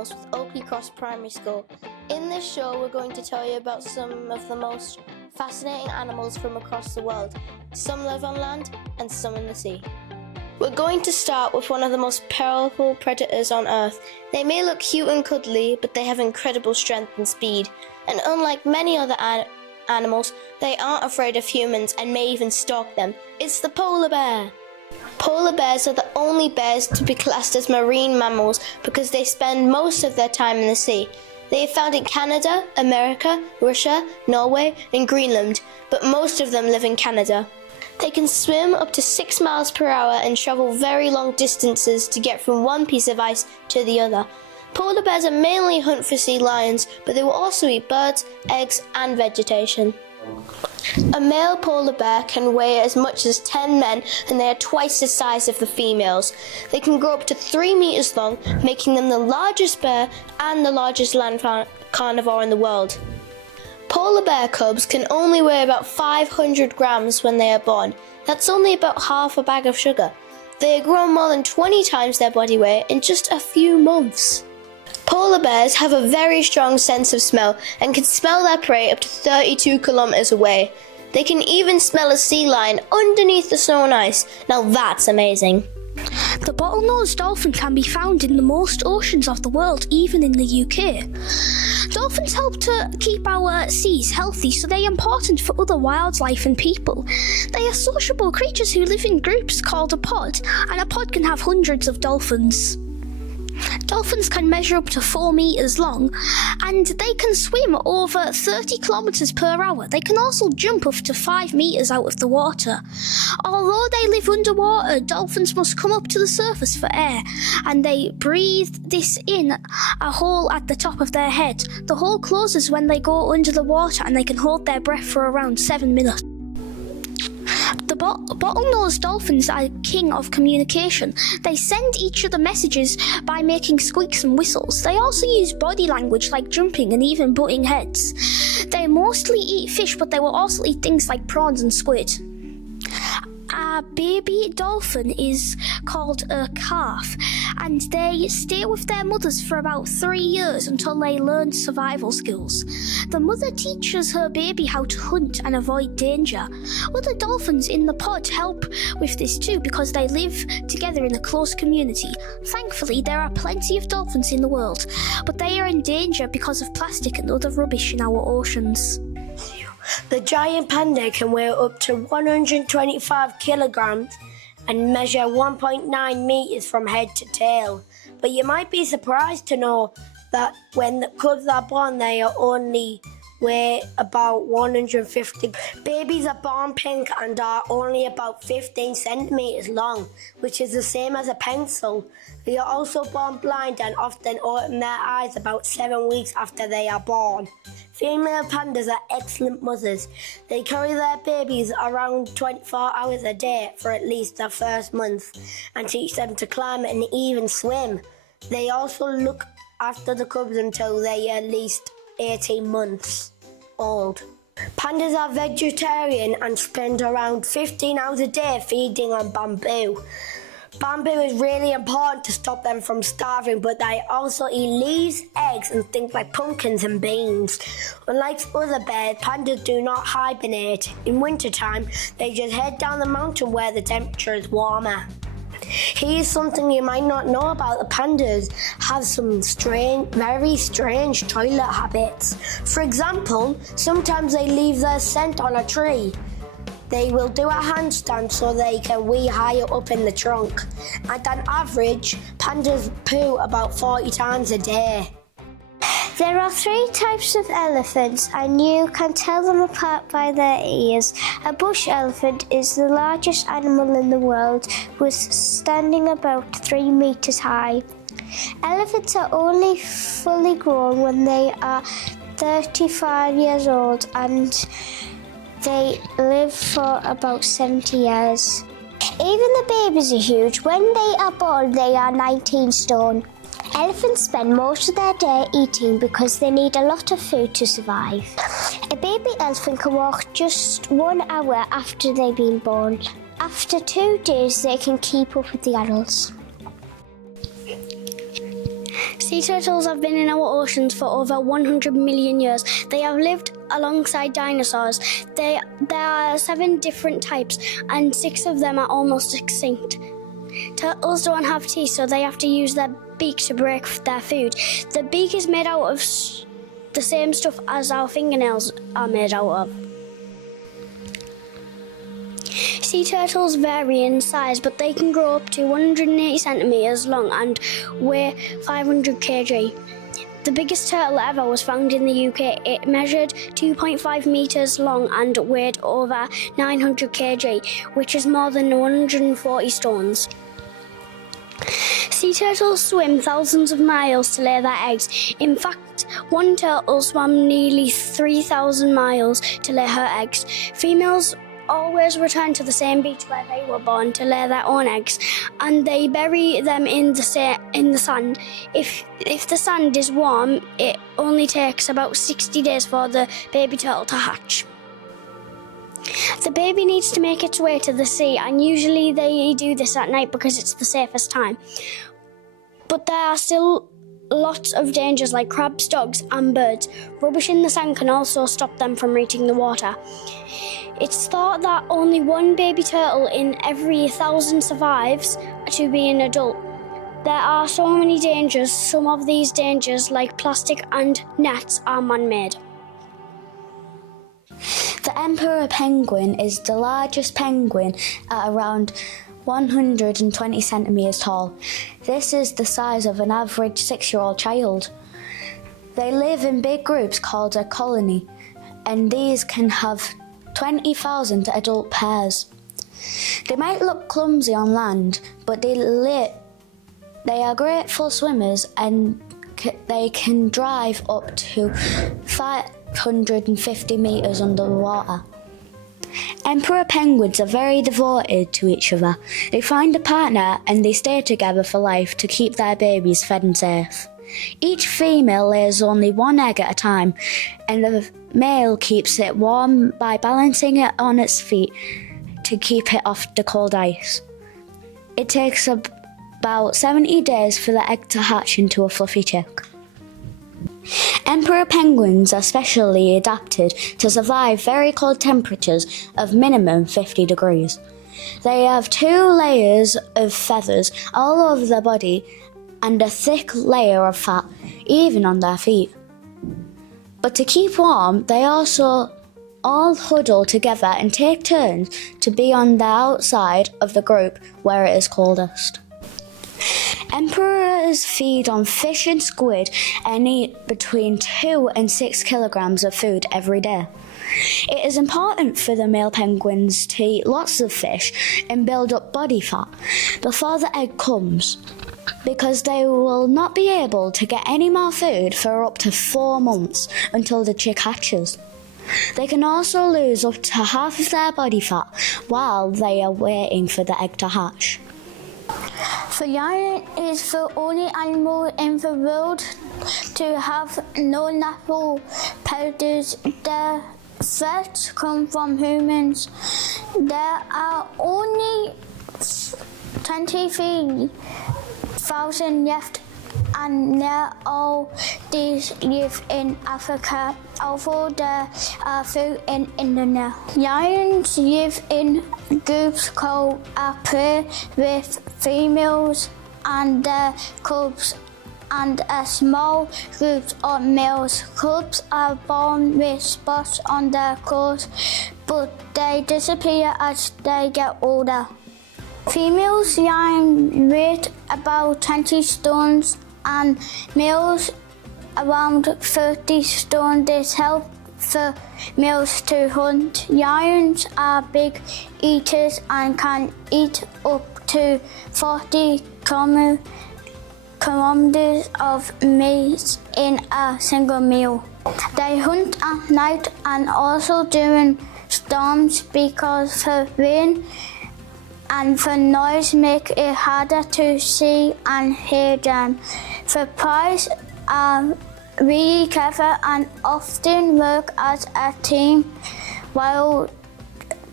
Animals with Oakley Primary School. In this show, we're going to tell you about some of the most fascinating animals from across the world. Some live on land and some in the sea. We're going to start with one of the most powerful predators on Earth. They may look cute and cuddly, but they have incredible strength and speed. And unlike many other animals, they aren't afraid of humans and may even stalk them. It's the polar bear. Polar bears are the only bears to be classed as marine mammals because they spend most of their time in the sea. They are found in Canada, America, Russia, Norway, and Greenland, but most of them live in Canada. They can swim up to 6 miles per hour and travel very long distances to get from one piece of ice to the other. Polar bears are mainly hunt for sea lions, but they will also eat birds, eggs, and vegetation. A male polar bear can weigh as much as 10 men, and they are twice the size of the females. They can grow up to 3 meters long, making them the largest bear and the largest land carnivore in the world. Polar bear cubs can only weigh about 500 grams when they are born. That's only about half a bag of sugar. They grow more than 20 times their body weight in just a few months. Polar bears have a very strong sense of smell and can smell their prey up to 32 kilometers away. They can even smell a sea lion underneath the snow and ice. Now that's amazing. The bottlenose dolphin can be found in the most oceans of the world, even in the UK. Dolphins help to keep our seas healthy, so they are important for other wildlife and people. They are sociable creatures who live in groups called a pod, and a pod can have hundreds of dolphins. Dolphins can measure up to 4 meters long, and they can swim over 30 kilometers per hour. They can also jump up to 5 meters out of the water. Although they live underwater, dolphins must come up to the surface for air, and they breathe this in a hole at the top of their head. The hole closes when they go under the water, and they can hold their breath for around 7 minutes. The bottlenose dolphins are king of communication. They send each other messages by making squeaks and whistles. They also use body language like jumping and even butting heads. They mostly eat fish, but they will also eat things like prawns and squid. A baby dolphin is called a calf, and they stay with their mothers for about 3 years until they learn survival skills. The mother teaches her baby how to hunt and avoid danger. Other dolphins in the pod help with this too because they live together in a close community. Thankfully, there are plenty of dolphins in the world, but they are in danger because of plastic and other rubbish in our oceans. The giant panda can weigh up to 125 kilograms and measure 1.9 meters from head to tail. But you might be surprised to know that when the cubs are born, they are only weigh about 150. Babies are born pink and are only about 15 centimeters long, which is the same as a pencil. They are also born blind and often open their eyes about 7 weeks after they are born. Female pandas are excellent mothers. They carry their babies around 24 hours a day for at least the first month and teach them to climb and even swim. They also look after the cubs until they are at least 18 months old. Pandas are vegetarian and spend around 15 hours a day feeding on bamboo. Bamboo is really important to stop them from starving, but they also eat leaves, eggs, and things like pumpkins and beans. Unlike other bears, pandas do not hibernate. In wintertime, they just head down the mountain where the temperature is warmer. Here's something you might not know about the pandas. Have some very strange toilet habits. For example, sometimes they leave their scent on a tree. They will do a handstand so they can wee higher up in the trunk. And on average, pandas poo about 40 times a day. There are 3 types of elephants, and you can tell them apart by their ears. A bush elephant is the largest animal in the world, with standing about 3 meters high. Elephants are only fully grown when they are 35 years old, and they live for about 70 years. Even the babies are huge. When they are born, they are 19 stone. Elephants spend most of their day eating because they need a lot of food to survive. A baby elephant can walk just 1 hour after they've been born. After 2 days, they can keep up with the adults. Sea turtles have been in our oceans for over 100 million years. They have lived alongside dinosaurs. There are 7 different types, and 6 of them are almost extinct. Turtles don't have teeth, so they have to use their beak to break their food. The beak is made out of the same stuff as our fingernails are made out of. Sea turtles vary in size, but they can grow up to 180 centimeters long and weigh 500 kg. The biggest turtle ever was found in the UK. It measured 2.5 meters long and weighed over 900 kg, which is more than 140 stones. Sea turtles swim thousands of miles to lay their eggs. In fact, one turtle swam nearly 3,000 miles to lay her eggs. Females always return to the same beach where they were born to lay their own eggs, and they bury them in the sand. If the sand is warm, it only takes about 60 days for the baby turtle to hatch. The baby needs to make its way to the sea, and usually they do this at night because it's the safest time. But there are still lots of dangers like crabs, dogs and birds. Rubbish in the sand can also stop them from reaching the water. It's thought that only one baby turtle in every 1,000 survives to be an adult. There are so many dangers. Some of these dangers, like plastic and nets, are man-made. The emperor penguin is the largest penguin at around 120 centimeters tall. This is the size of an average 6-year-old child. They live in big groups called a colony, and these can have 20,000 adult pairs. They might look clumsy on land, but they are great full swimmers, and they can drive up to 550 meters underwater. Emperor penguins are very devoted to each other. They find a partner and they stay together for life to keep their babies fed and safe. Each female lays only 1 egg at a time, and the male keeps it warm by balancing it on its feet to keep it off the cold ice. It takes about 70 days for the egg to hatch into a fluffy chick. Emperor penguins are specially adapted to survive very cold temperatures of minimum 50 degrees. They have 2 layers of feathers all over their body and a thick layer of fat, even on their feet. But to keep warm, they also all huddle together and take turns to be on the outside of the group where it is coldest. Emperors feed on fish and squid and eat between 2 and 6 kilograms of food every day. It is important for the male penguins to eat lots of fish and build up body fat before the egg comes, because they will not be able to get any more food for up to 4 months until the chick hatches. They can also lose up to half of their body fat while they are waiting for the egg to hatch. The lion is the only animal in the world to have no natural predators. Their threats come from humans. There are only 23,000 left, and near all these live in Africa, although there are few in Indonesia. Lions live in groups called a prey with females and their cubs, and a small group of males. Cubs are born with spots on their clothes, but they disappear as they get older. Females lion weigh about 20 stones and males around 30 stones. This helps the males to hunt. Lions are big eaters and can eat up to 40 kilometers of meat in a single meal. They hunt at night and also during storms because the rain and the noise make it harder to see and hear them. The prize are really clever and often work as a team while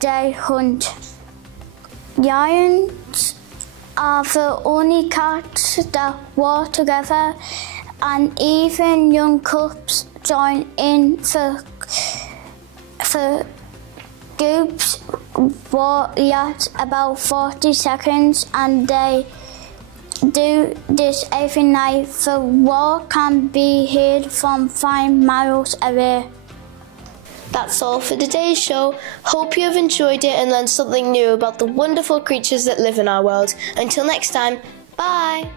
they hunt. Lions are the only cats that work together. and even young cubs join in for groups last about 40 seconds, and they do this every night. The roar can be heard from 5 miles away. That's all for today's show. Hope you have enjoyed it and learned something new about the wonderful creatures that live in our world. Until next time, bye!